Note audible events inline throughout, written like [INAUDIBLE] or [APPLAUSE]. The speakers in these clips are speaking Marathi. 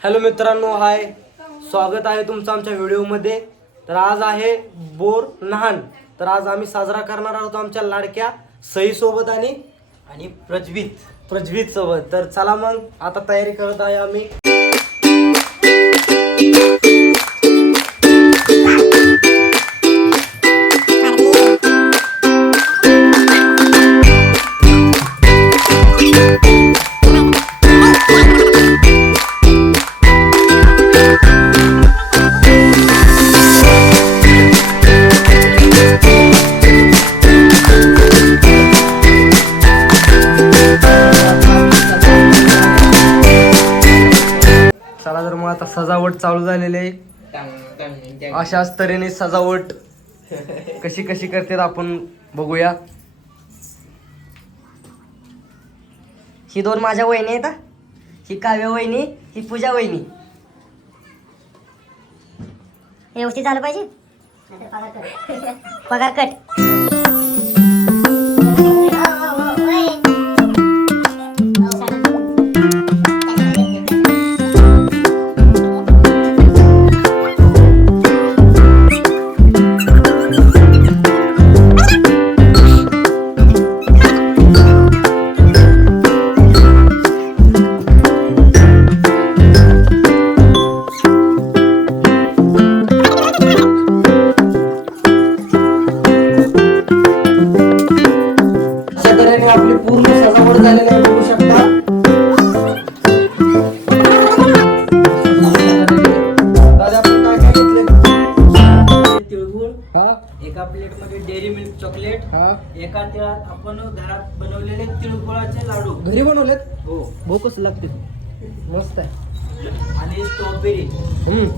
हॅलो मित्रांनो हाय. स्वागत आहे तुमचं आमच्या व्हिडिओमध्ये. तर आज आहे बोर नहान. तर आज आम्ही साजरा करणार आहोत आमच्या लाडक्या सई सोबत आणि आणि प्रज्वित. प्रज्वीत सोबत. तर चला मग आता तयारी करत आहे आम्ही. मग आता सजावट चालू झालेली आहे. अशाच तऱ्हेने सजावट [LAUGHS] कशी कशी करतात आपण बघूया. ही दोन माझ्या वहिनी आहेत हा. ही काव्य वहिनी ही पूजा वहिनी. व्यवस्थित झालं पाहिजे? पगार कट. एका प्लेटमध्ये डेअरी मिल्क चॉकलेट हा. एका तिळात आपण घरात बनवलेले तिळगुळाचे लाडू. घरी बनवलेत? हो. भाऊ कसं लागते. मस्त आहे. आणि स्ट्रॉबेरी हम्म.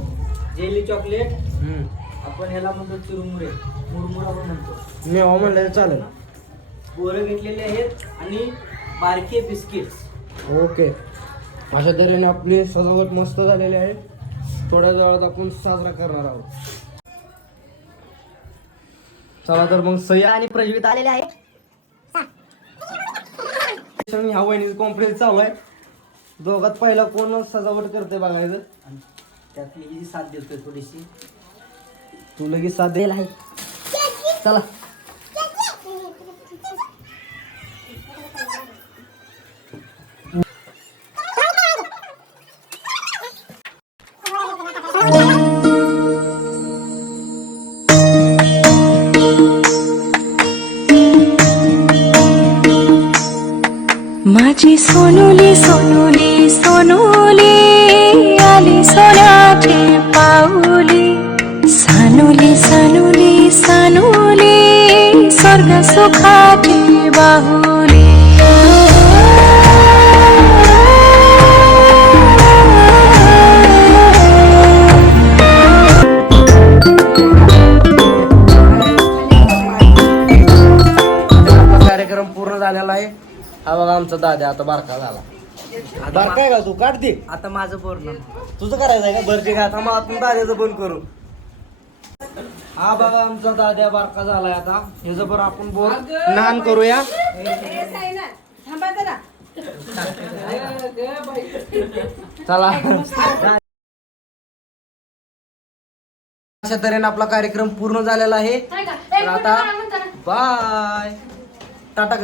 जेली चॉकलेट हम्म. आपण ह्याला म्हणतो चिरमुरे. मुरमुरा पण म्हणतो. मी हो म्हणलं तर चालेल. बोरं घेतलेले आहेत आणि बारके बिस्किट्स. ओके. अशा तऱ्हेने आपली सजावट मस्त झालेली आहे. थोड्या वेळात आपण साजरा करणार आहोत. चला तर मग सह्या. आणि प्रज्वित आलेले आहे ह्या वहिनीचं कॉन्फरन्स चालू आहे. दोघात पहिला कोण सजावट करते बघायचं. आणि त्यातली ही साथ देतोय थोडीशी. तू लगेच साथ दे. दिलेला आहे चला. माझी सोनुली हा बघा आमचा दादा आता बारका झाला. बारका आहे का तू? काढ दे आता माझं पूर्ण तुझं करायचं आहे का? बरचे का थांबा आपण दाद्याचं बंद करू. हा बघा आमचा दाद्या बारका झालाय आता. ह्याचं बरं आपण बोर नान करूया. चला. अशा तऱ्हेने आपला कार्यक्रम पूर्ण झालेला आहे. आता बाय. टाटा